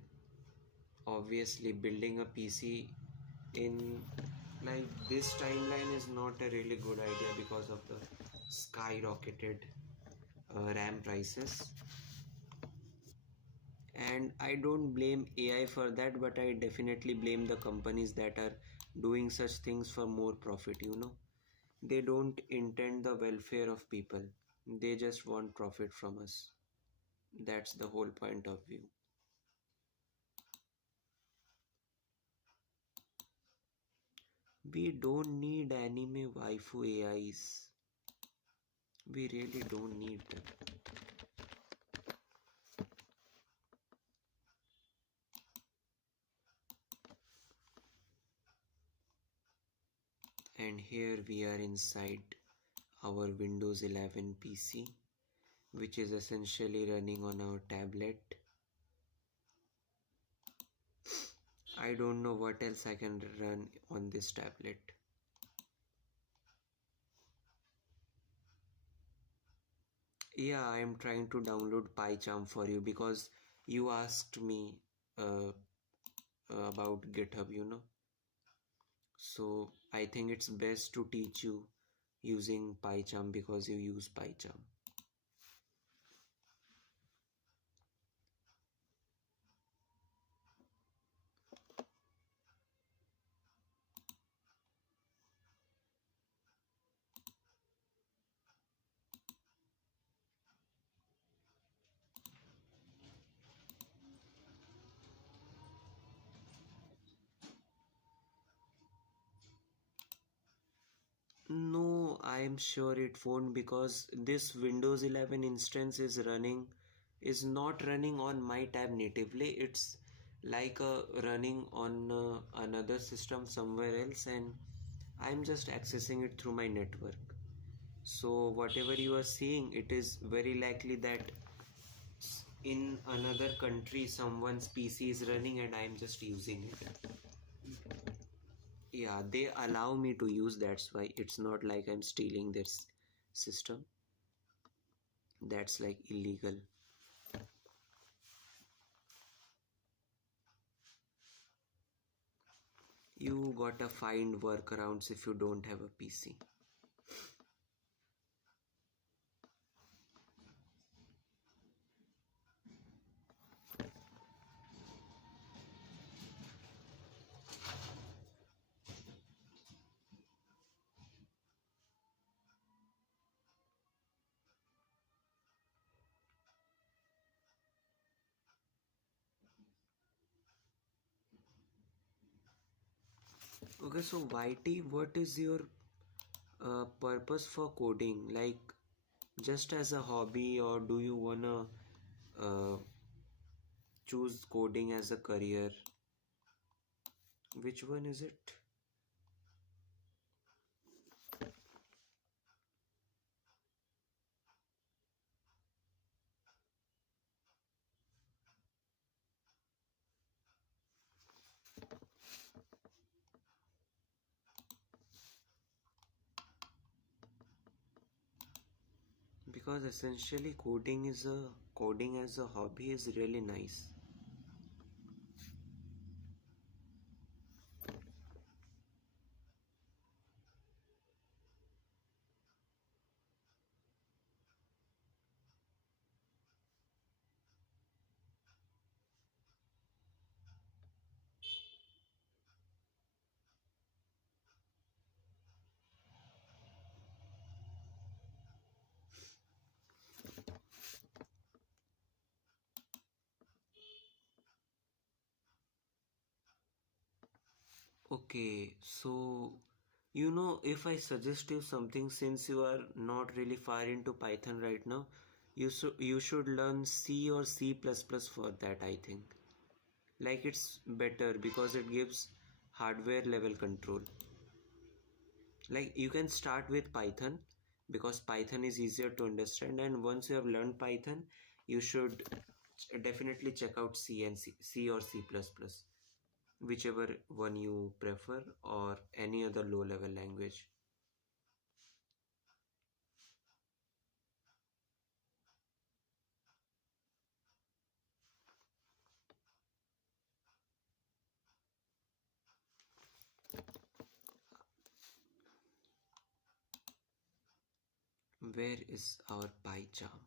obviously building a PC in like this timeline is not a really good idea because of the skyrocketed RAM prices. And I don't blame AI for that, but I definitely blame the companies that are doing such things for more profit. They don't intend the welfare of people, they just want profit from us. That's the whole point of view. We don't need anime waifu AIs. We really don't need them. And here we are inside our Windows 11 PC, which is essentially running on our tablet. I don't know what else I can run on this tablet. Yeah, I am trying to download PyCharm for you, because you asked me about GitHub, So I think it's best to teach you using PyCharm because you use PyCharm. No, I am sure it won't because this Windows 11 instance is not running on my tab natively. It's like running on another system somewhere else, and I'm just accessing it through my network. So whatever you are seeing, it is very likely that in another country someone's PC is running and I'm just using it. Yeah, they allow me to use, that's why it's not like I'm stealing their system. That's like illegal. You gotta find workarounds if you don't have a PC. Okay, so YT, what is your purpose for coding? Like just as a hobby, or do you wanna uh, choose coding as a career? Which one is it? Because essentially coding as a hobby is really nice. Okay, so if I suggest you something, since you are not really far into Python right now, you should learn C or C++ plus plus for that, I think. Like it's better because it gives hardware level control. Like you can start with Python because Python is easier to understand, and once you have learned Python, you should definitely check out C or C++, whichever one you prefer, or any other low level language. Where is our pie charm?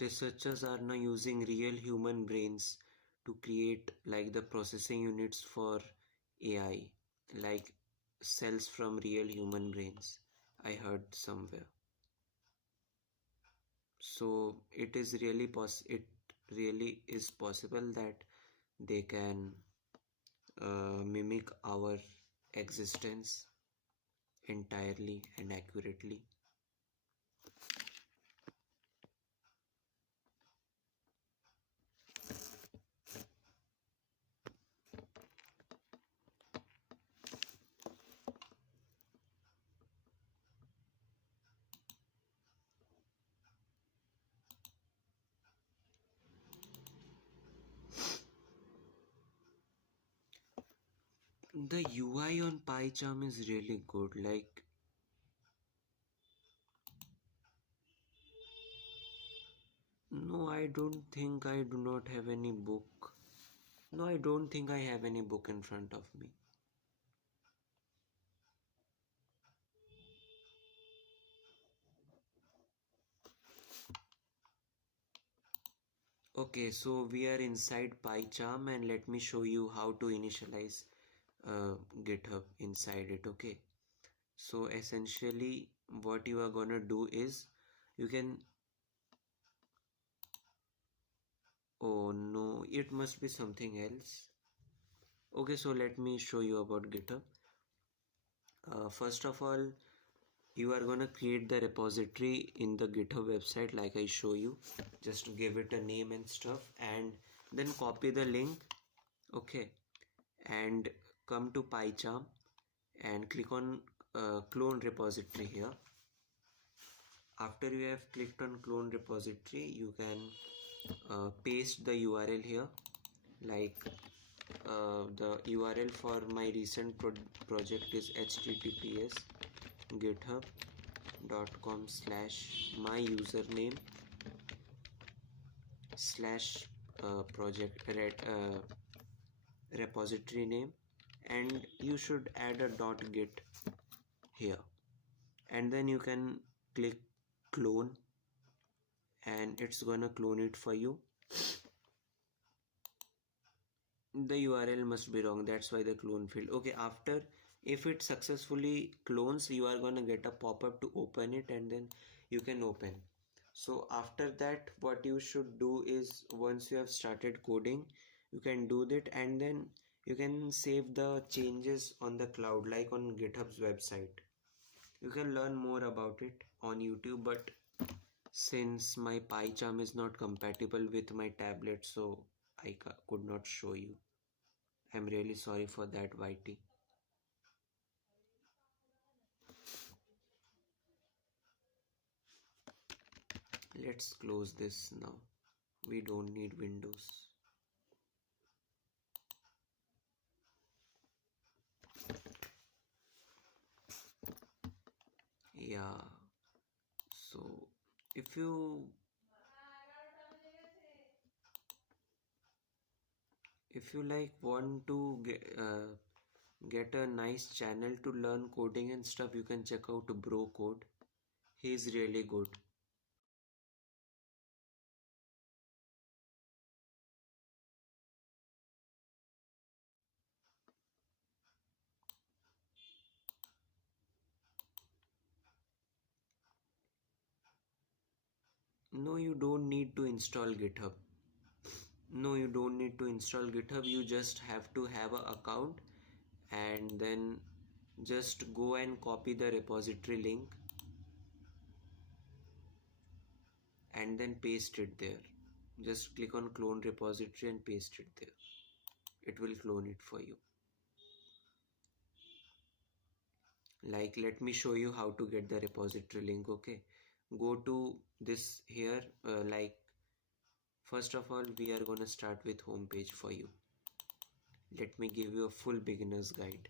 researchers are now using real human brains to create like the processing units for AI, like cells from real human brains. I heard somewhere. So it really is possible that they can mimic our existence entirely and accurately. The UI on PyCharm is really good. Like, no, I don't think I do not have any book. No, I don't think I have any book in front of me. Okay, so we are inside PyCharm and let me show you how to initialize GitHub inside it. Okay, so essentially what you are gonna do is you can, oh no, it must be something else. Okay, so let me show you about GitHub. First of all, you are gonna create the repository in the GitHub website like I show you. Just give it a name and stuff, and then copy the link. Okay, and come to PyCharm and click on clone repository here. After you have clicked on clone repository, you can paste the URL here, like the URL for my recent project is https github.com/my username slash project repository name, and you should add a .git here, and then you can click clone and it's gonna clone it for you. The URL must be wrong, that's why the clone failed. Okay, after, if it successfully clones, you are gonna get a pop-up to open it, and then you can open. So after that, what you should do is, once you have started coding, you can do that, and then you can save the changes on the cloud, like on GitHub's website. You can learn more about it on YouTube, but since my PyCharm is not compatible with my tablet, so I could not show you. I'm really sorry for that, YT. Let's close this now. We don't need Windows. Yeah. So if you like want to get a nice channel to learn coding and stuff, you can check out Bro Code. He's really good. No, you don't need to install GitHub. No, you don't need to install GitHub. You just have to have an account, and then just go and copy the repository link and then paste it there. Just click on clone repository and paste it there. It will clone it for you. Like, let me show you how to get the repository link. Okay, go to this here. Like, first of all, we are gonna start with home page for you. Let me give you a full beginner's guide.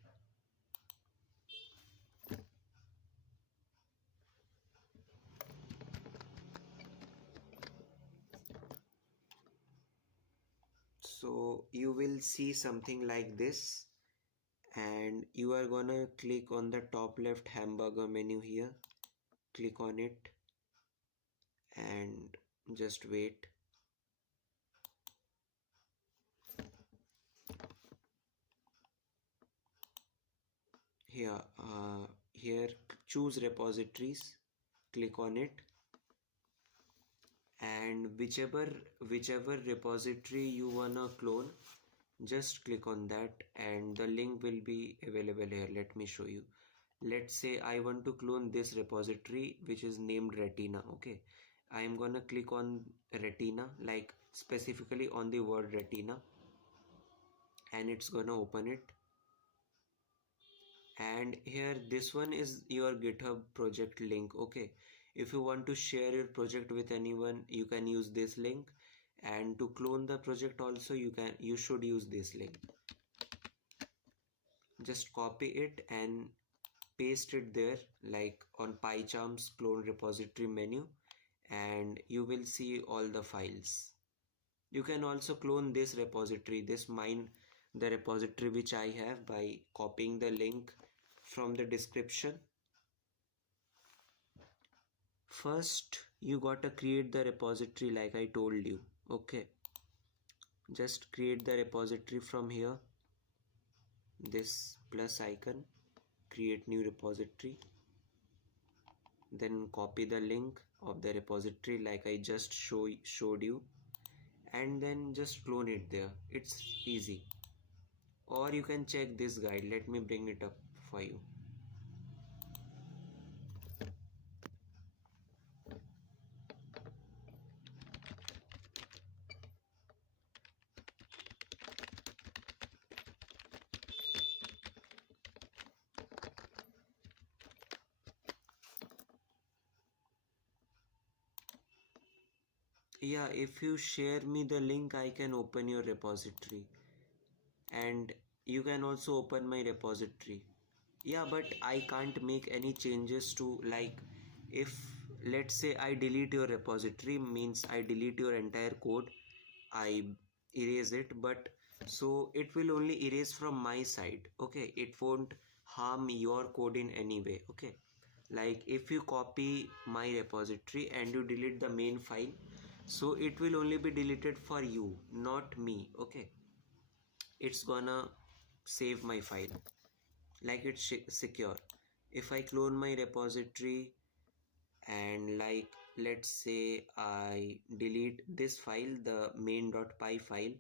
So you will see something like this, and you are gonna click on the top left hamburger menu here. Click on it, and Just wait. Here choose repositories, click on it, and whichever repository you wanna clone, just click on that and the link will be available here. Let me show you. Let's say I want to clone this repository which is named Retina. Okay, I am gonna click on Retina, like specifically on the word Retina, and it's gonna open it. And here this one is your GitHub project link. Okay, if you want to share your project with anyone, you can use this link, and to clone the project also you should use this link. Just copy it and paste it there, like on PyCharm's clone repository menu, and you will see all the files. You can also clone this repository, the repository which I have, by copying the link from the description. First you gotta create the repository like I told you. Okay, just create the repository from here, this plus icon, create new repository, then copy the link of the repository like I just showed you, and then just clone it there. It's easy. Or you can check this guide. Let me bring it up for you. Yeah, if you share me the link, I can open your repository, and you can also open my repository. Yeah, but I can't make any changes to, like, if let's say I delete your repository, means I delete your entire code, I erase it, but so it will only erase from my side. Okay, it won't harm your code in any way. Okay, like if you copy my repository and you delete the main file, so it will only be deleted for you, not me. Okay, it's gonna save my file, like it's secure. If I clone my repository and, like, let's say I delete this file, the main.py file,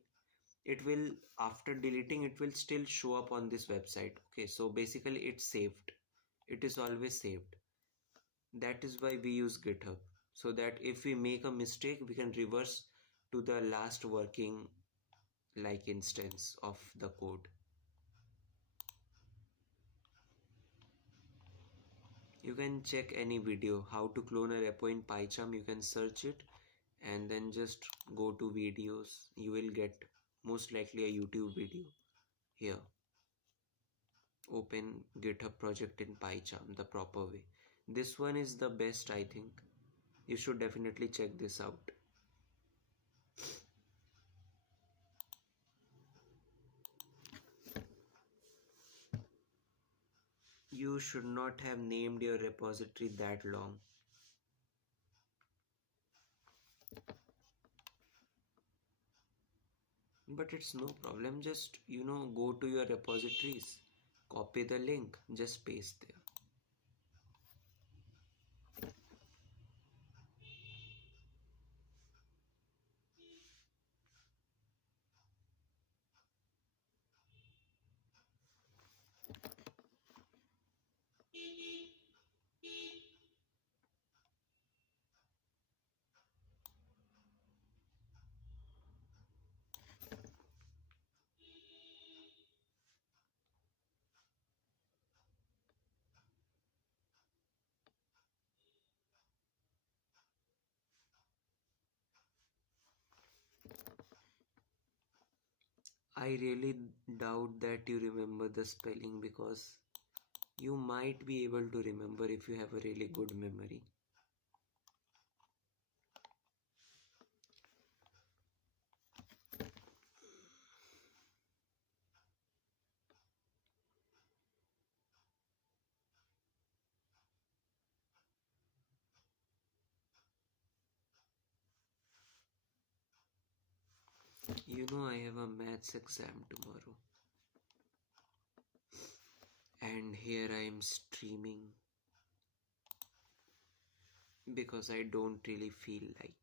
it will, after deleting, it will still show up on this website. Okay, so basically it's saved. It is always saved. That is why we use GitHub, so that if we make a mistake, we can reverse to the last working, like, instance of the code. You can check any video how to clone a repo in PyCharm. You can search it and then just go to videos. You will get most likely a YouTube video. Here, open GitHub project in PyCharm the proper way. This one is the best, I think. You should definitely check this out. You should not have named your repository that long. But it's no problem. Just, go to your repositories, copy the link, just paste there. I really doubt that you remember the spelling, because you might be able to remember if you have a really good memory. I have a maths exam tomorrow, and here I am streaming because I don't really feel like.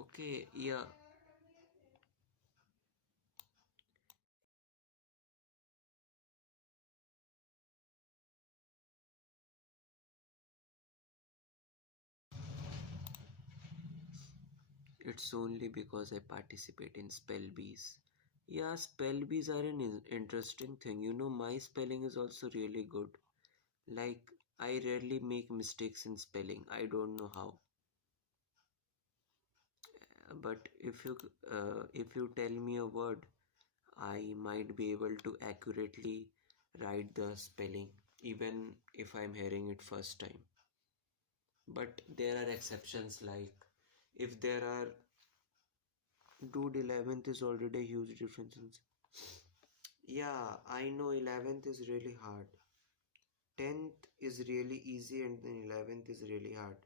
Okay, yeah. It's only because I participate in spell bees. Yeah, spell bees are an interesting thing. My spelling is also really good. Like, I rarely make mistakes in spelling. I don't know how. But if you tell me a word, I might be able to accurately write the spelling, even if I'm hearing it first time. But there are exceptions, like if there are, dude, 11th is already a huge difference in. Yeah, I know 11th is really hard. 10th is really easy and then 11th is really hard.